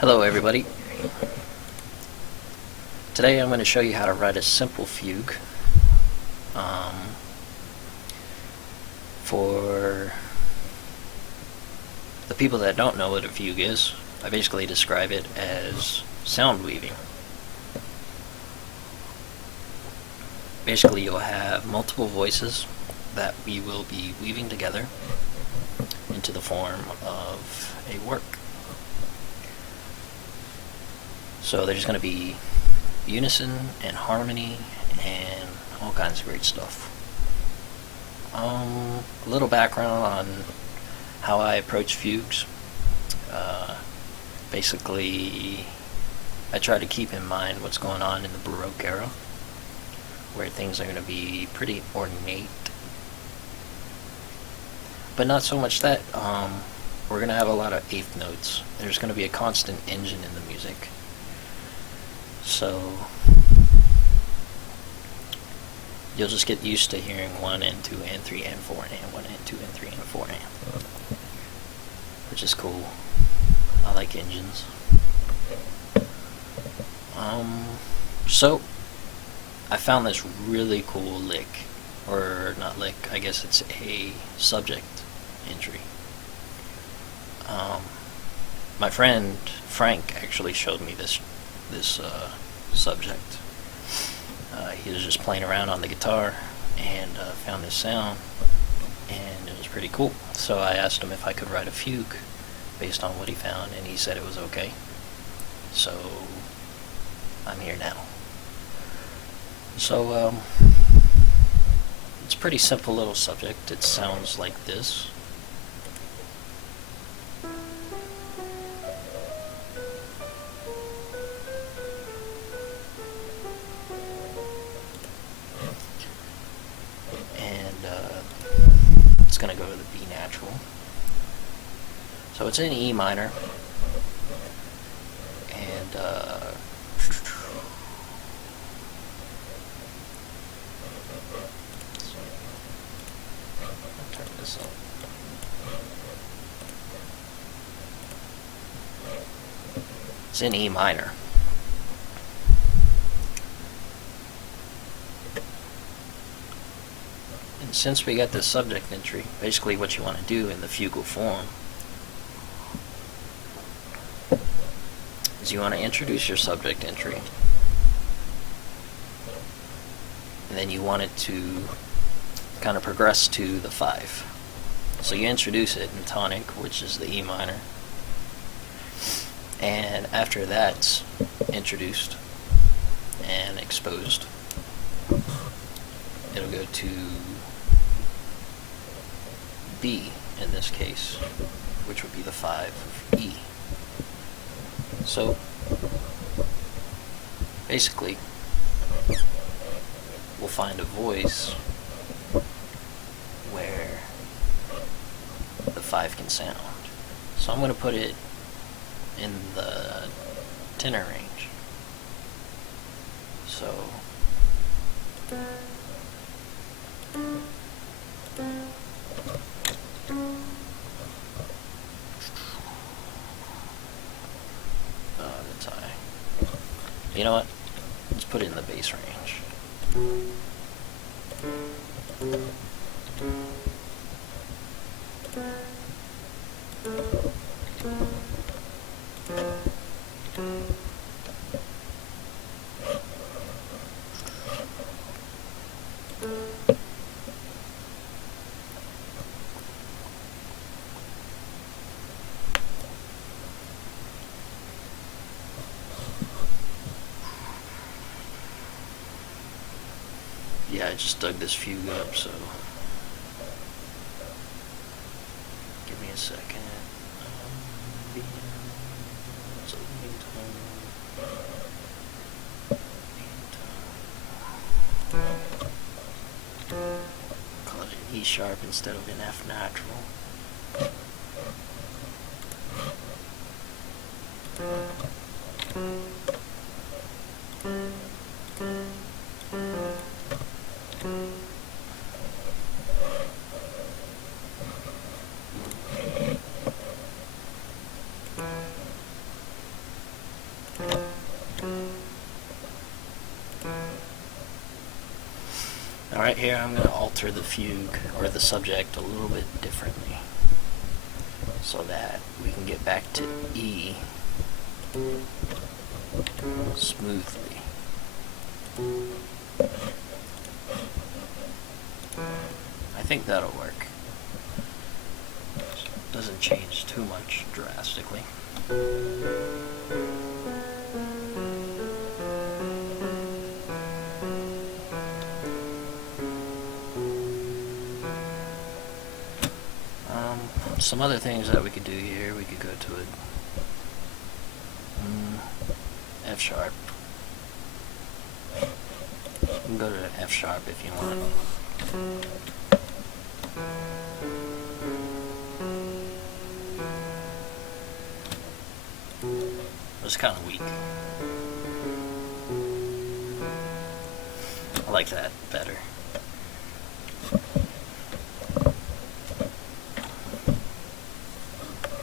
Hello everybody. Today I'm going to show you how to write a simple fugue. For the people that don't know what a fugue is, I basically describe it as sound weaving. Basically you'll have multiple voices that we will be weaving together into the form of a work. So there's going to be unison and harmony and all kinds of great stuff. A little background on how I approach fugues. Basically, I try to keep in mind what's going on in the Baroque era, where things are going to be pretty ornate. But not so much that. We're going to have a lot of eighth notes. There's going to be a constant engine in the music. So you'll just get used to hearing 1 and 2 and 3 and 4 and 1 and 2 and 3 and 4 and, which is cool. I like engines. So I found this really cool lick, or not lick, I guess it's a subject entry. My friend Frank actually showed me this subject. He was just playing around on the guitar and found this sound, and it was pretty cool. So I asked him if I could write a fugue based on what he found, and he said it was okay. So I'm here now. So it's a pretty simple little subject. It sounds like this. It's going to go to the B natural. So it's in E minor. And turn this up. It's in E minor. And since we got this subject entry, basically what you want to do in the fugal form is you want to introduce your subject entry, and then you want it to kind of progress to the 5. So you introduce it in tonic, which is the E minor, and after that's introduced and exposed, it'll go to B in this case, which would be the 5 of E. So basically we'll find a voice where the 5 can sound. So I'm going to put it in the tenor range. So that's high. You know what? Let's put it in the bass range. Yeah, I just dug this fugue up, so give me a second. Call it an E sharp instead of an F natural. here I'm going to alter the fugue, or the subject, a little bit differently, so that we can get back to E smoothly. I think that'll work. Doesn't change too much drastically. Some other things that we could do here, we could go to a F sharp. You can go to F sharp if you want. It's kind of weak. I like that better.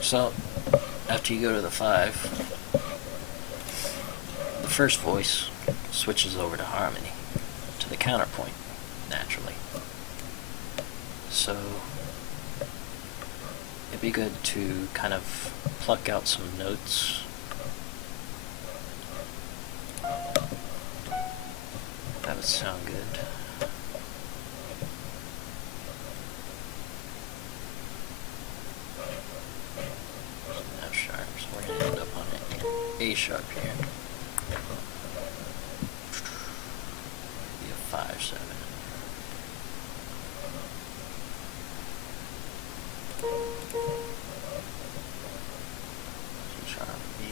So, after you go to the 5, the first voice switches over to harmony, to the counterpoint, naturally. So, it'd be good to kind of pluck out some notes. That would sound good. F sharp, so we're going to end up on an A sharp here. Be a 5/7. C sharp, B.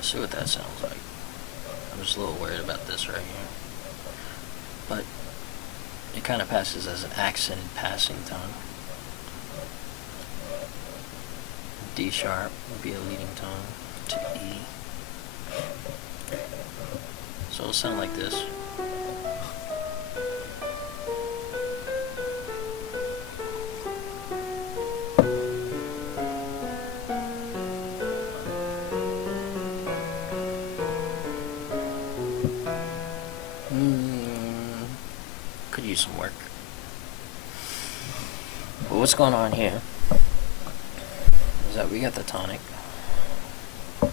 See what that sounds like. I'm just a little worried about this right here. But it kind of passes as an accented passing tone. D sharp would be a leading tone to E. So it'll sound like this. Could use some work. But what's going on here is that we got the tonic, and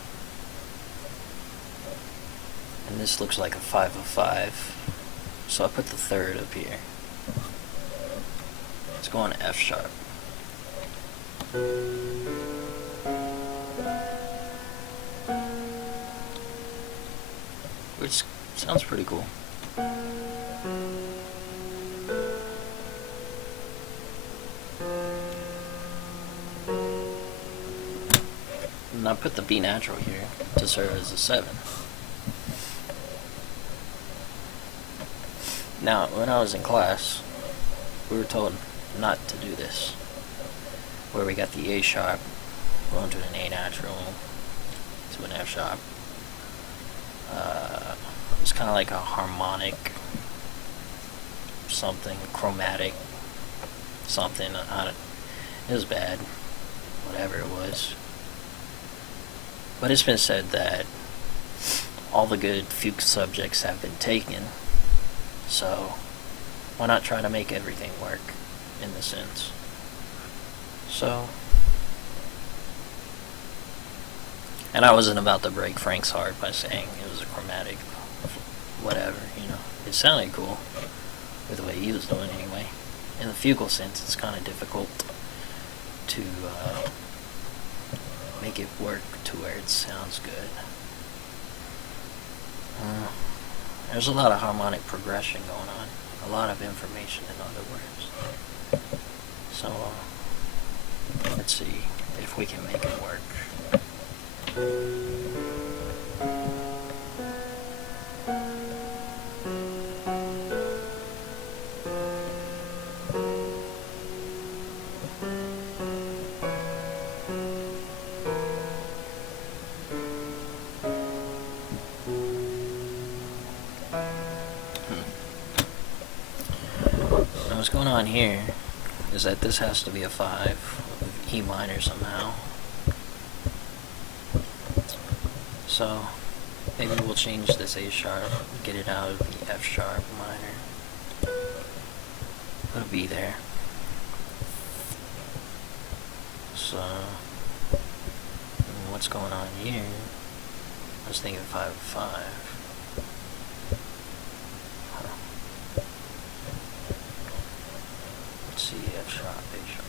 this looks like a 5 of 5, so I put the 3rd up here. Let's go on F sharp. Which sounds pretty cool. And I put the B natural here to serve as a 7. Now, when I was in class, we were told not to do this. Where we got the A sharp, going to an A natural, to an F sharp. It's kind of like a harmonic, something, chromatic, something. It was bad, whatever it was. But it's been said that all the good fugue subjects have been taken, so why not try to make everything work in the sense? So, and I wasn't about to break Frank's heart by saying it was a chromatic, whatever, you know. It sounded cool with the way he was doing it anyway. In the fugal sense, it's kind of difficult to make it work to where it sounds good. There's a lot of harmonic progression going on, a lot of information, in other words. So, let's see if we can make it work. Now what's going on here is that this has to be a 5 of E minor somehow. So maybe we'll change this A sharp, get it out of the F sharp minor, put a B there. So what's going on here? I was thinking 5 of 5. Let's see, F sharp, A sharp.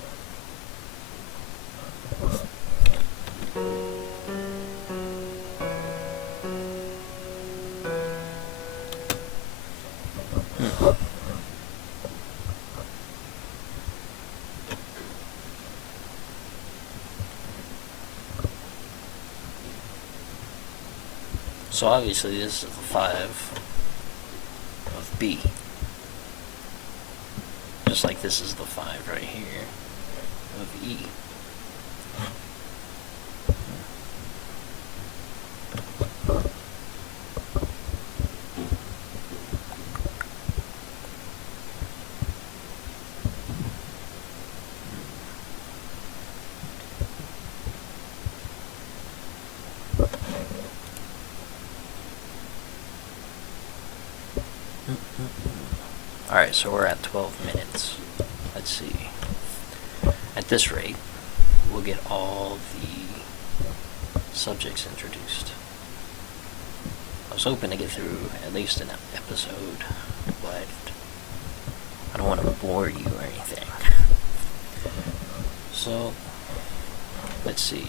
So obviously this is a 5 of B. Just like this is the 5 right here of E. Alright, so we're at 12 minutes. Let's see. At this rate, we'll get all the subjects introduced. I was hoping to get through at least an episode, but I don't want to bore you or anything. So, let's see.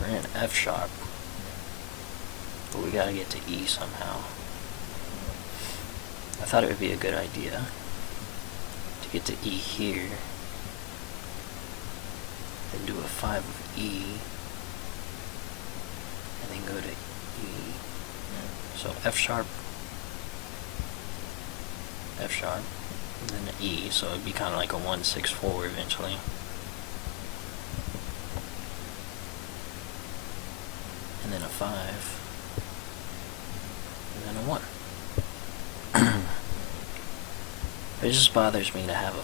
We're in F sharp, but we gotta get to E somehow. I thought it would be a good idea to get to E here, then do a 5 of E, and then go to E. So F sharp, and then an E, so it'd be kind of like a 1-6-4 eventually. And then a 5, and then a 1. It just bothers me to have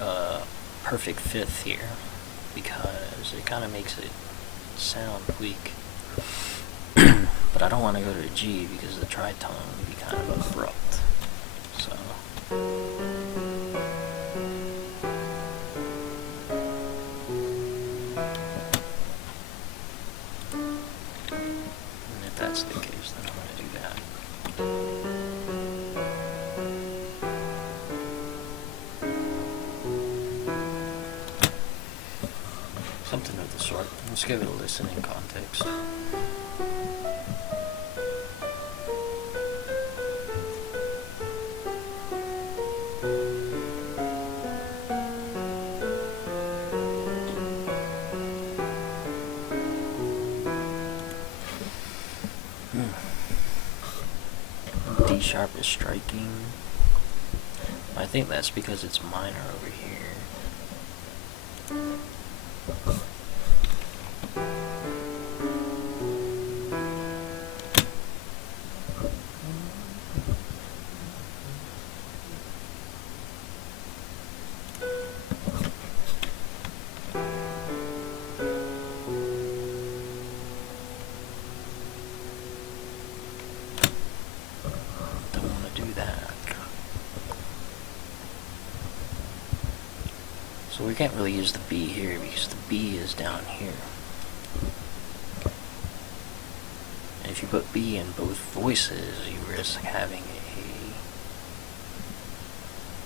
a perfect 5th here, because it kind of makes it sound weak. But I don't want to go to a G because the tritone would be kind of abrupt. So and if that's the case, then I'm going to do that. Something of the sort. Let's give it a listen in context. D sharp is striking. I think that's because it's minor over here. Don't want to do that. we can't really use the B here because the B is down here. And if you put B in both voices, you risk having a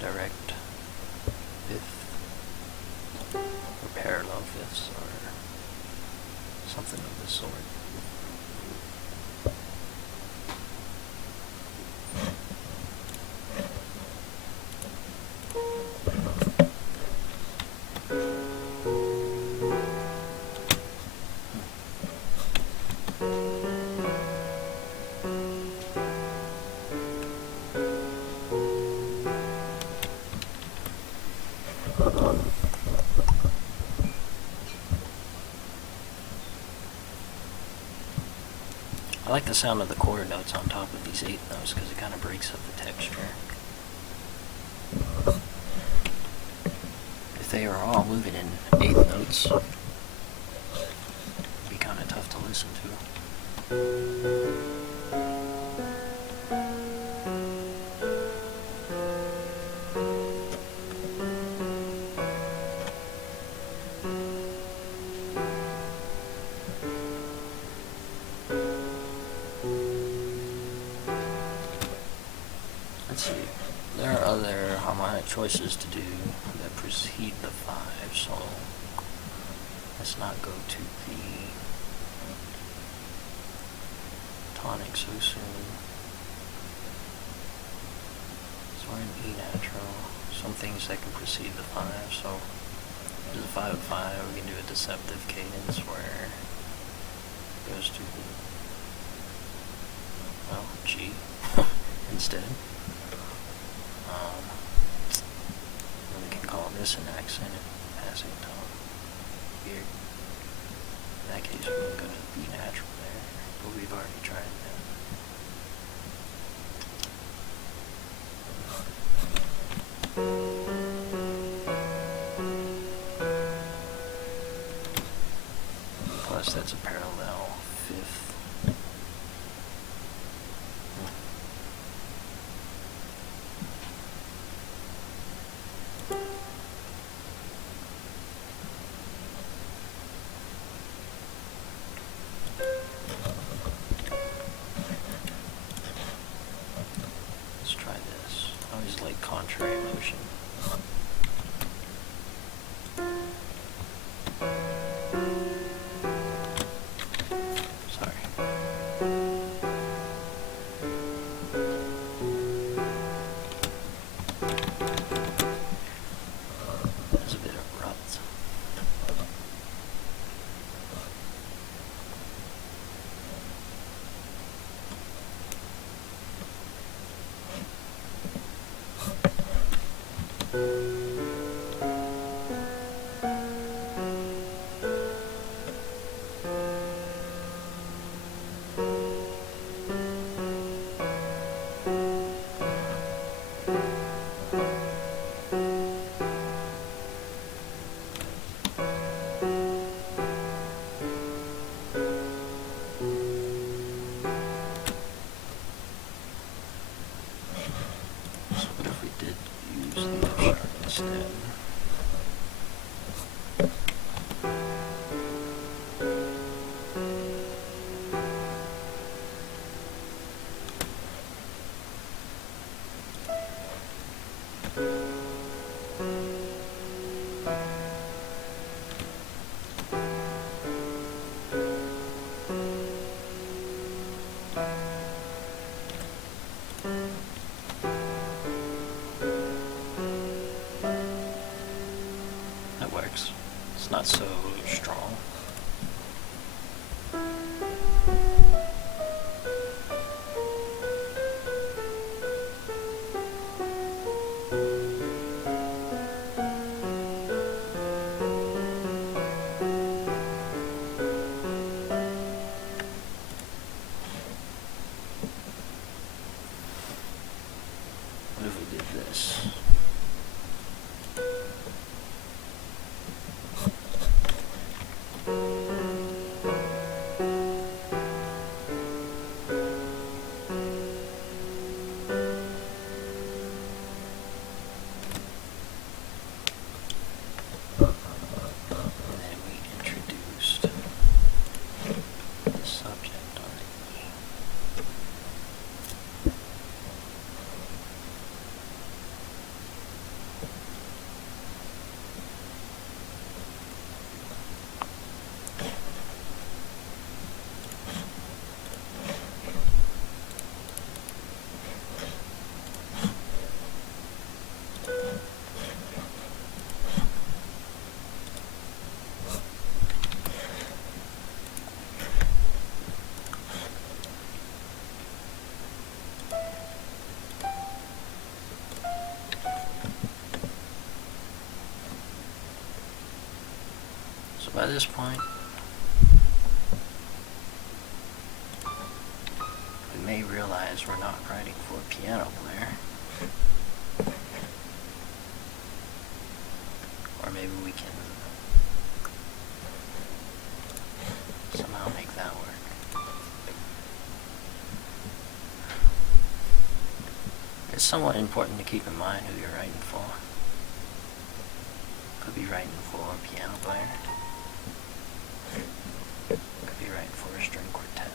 direct fifth or parallel fifths or something of this sort. I like the sound of the chord notes on top of these eighth notes because it kind of breaks up the texture. If they are all moving in eighth notes, it'd be kind of tough to listen to. Let's see, there are other harmonic choices to do that precede the 5, so let's not go to the tonic so soon. So we're in E natural, some things that can precede the 5, so there's a 5/5, we can do a deceptive cadence where it goes to, well, G instead. We can call this an accent and passing tone here. In that case, we're going to go to B natural there, but we've already tried that. Plus, that's a parallel fifth. Contrary motion. Sorry. That's a bit abrupt. Instead. It's not so strong. What if we did this? by this point, we may realize we're not writing for a piano player. Or maybe we can somehow make that work. It's somewhat important to keep in mind who you're writing for. Could be writing for a piano player. Could be writing for a string quartet.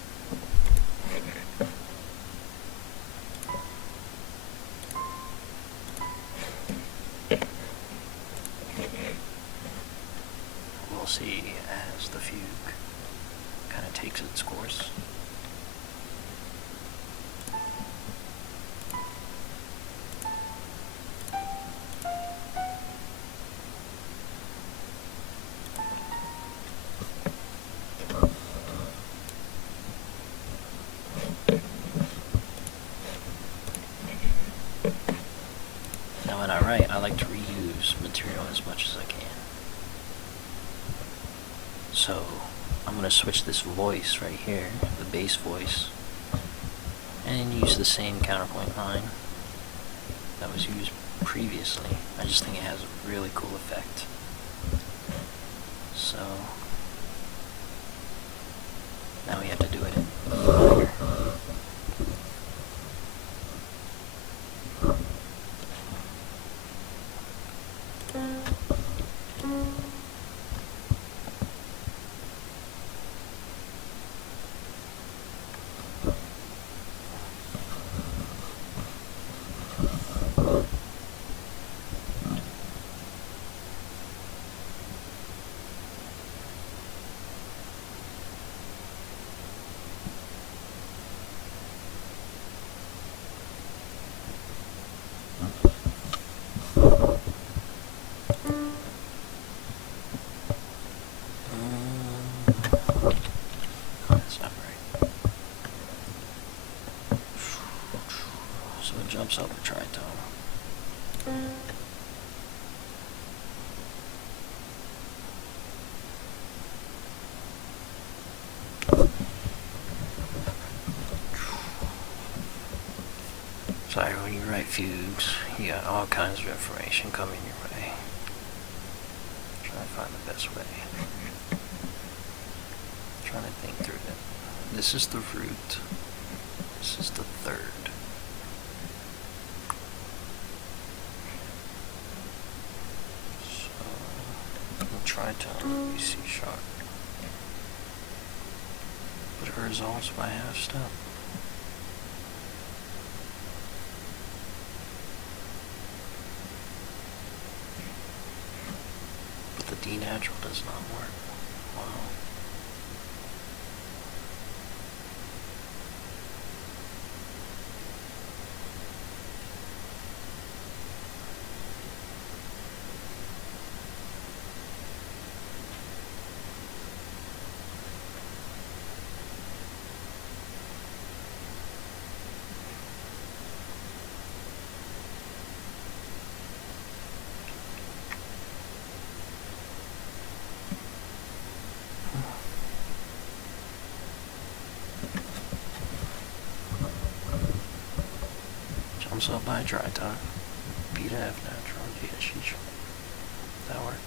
We'll see as the fugue kind of takes its course. Now when I write, I like to reuse material as much as I can. So I'm going to switch this voice right here, the bass voice, and use the same counterpoint line that was used previously. I just think it has a really cool effect. So now we have to do it in minor. Jumps up a tritone. Sorry, when you write fugues, you got all kinds of information coming your way. Try to find the best way. Trying to think through it. This is the root. This is the third. Tritone would be C sharp. But it resolves by half step. But the D natural does not work. Wow. Jumps up by a tritone. B to F natural, G to C sharp. That works.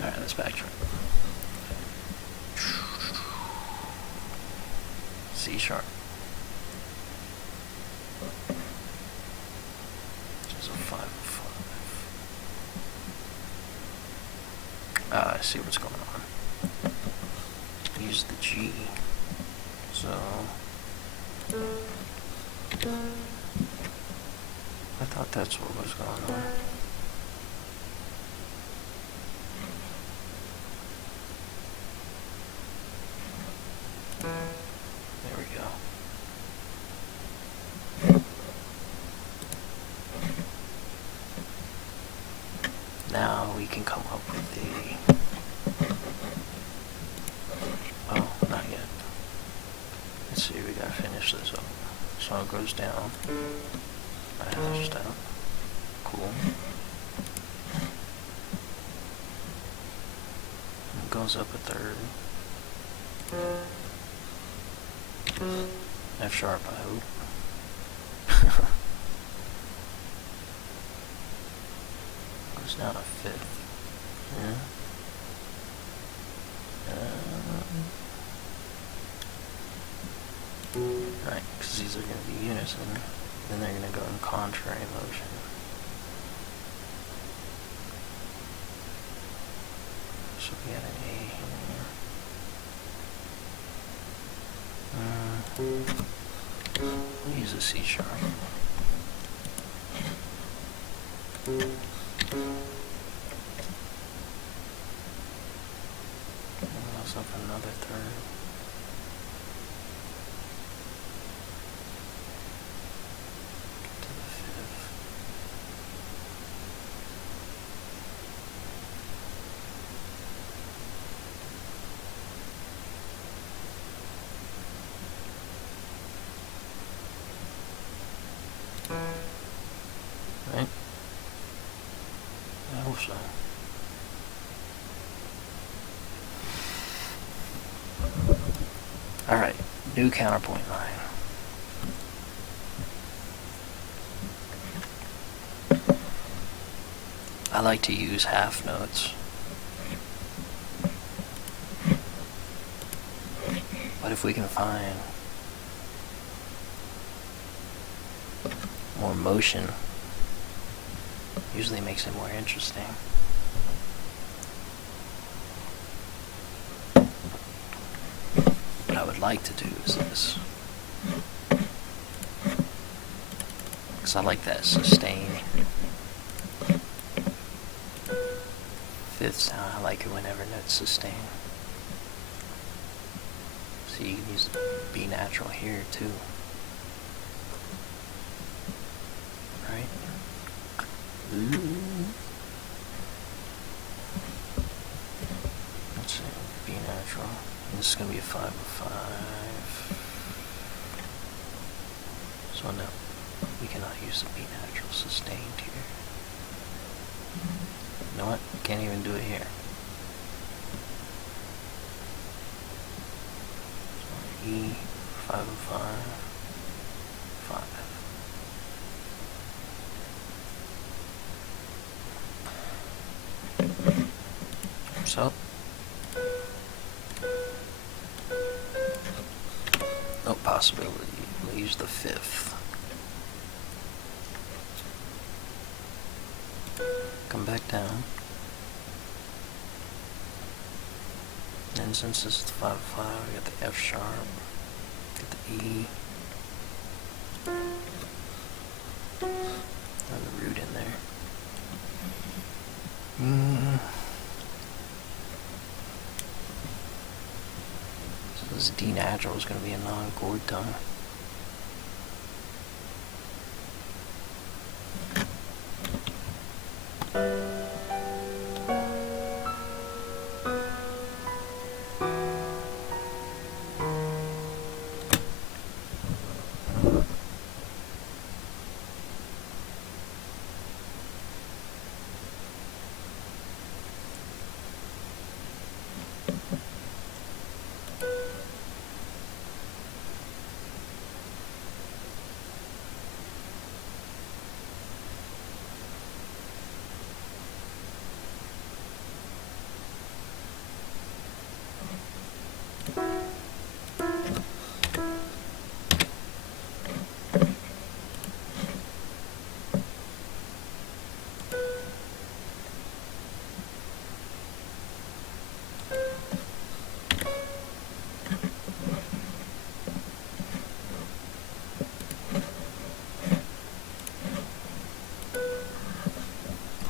Alright, let's backtrack. C sharp. Which is a 5 of 5. I see what's going on. Use the G. So I thought that's what was going on. There we go. Now we can come up with the Let's see, we gotta finish this up. So it goes down. Alright, that's just out. Cool. It goes up a third. F sharp, I hope. Goes down a fifth. Yeah. Right, because these are going to be unison. Then they're going to go in contrary motion. So we got an A here. We'll use a C sharp. Goes up another third. To the fifth. Right? I hope so. Alright, new counterpoint line. I like to use half notes. But if we can find more motion, usually makes it more interesting. What I would like to do is this. Because I like that sustain. Fifth sound, I like it whenever notes sustain. So you can use the B natural here too. Right? Ooh. Let's see, B natural. This is going to be a 5 of 5. So no, we cannot use the B natural sustained here. You know what? Can't even do it here. So E, 5 of 5, 5. So, no possibility. We'll use the fifth. Come back down. And since this is the 5 of 5, we got the F sharp, get the E, and the root in there. So this D natural is going to be a non-chord tone.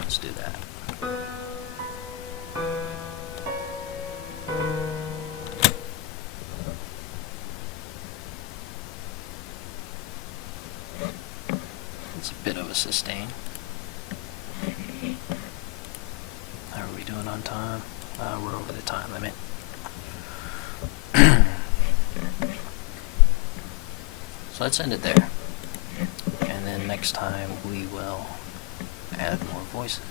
Let's do that. It's a bit of a sustain. How are we doing on time? We're over the time limit. So let's end it there. And then next time we will add more voices.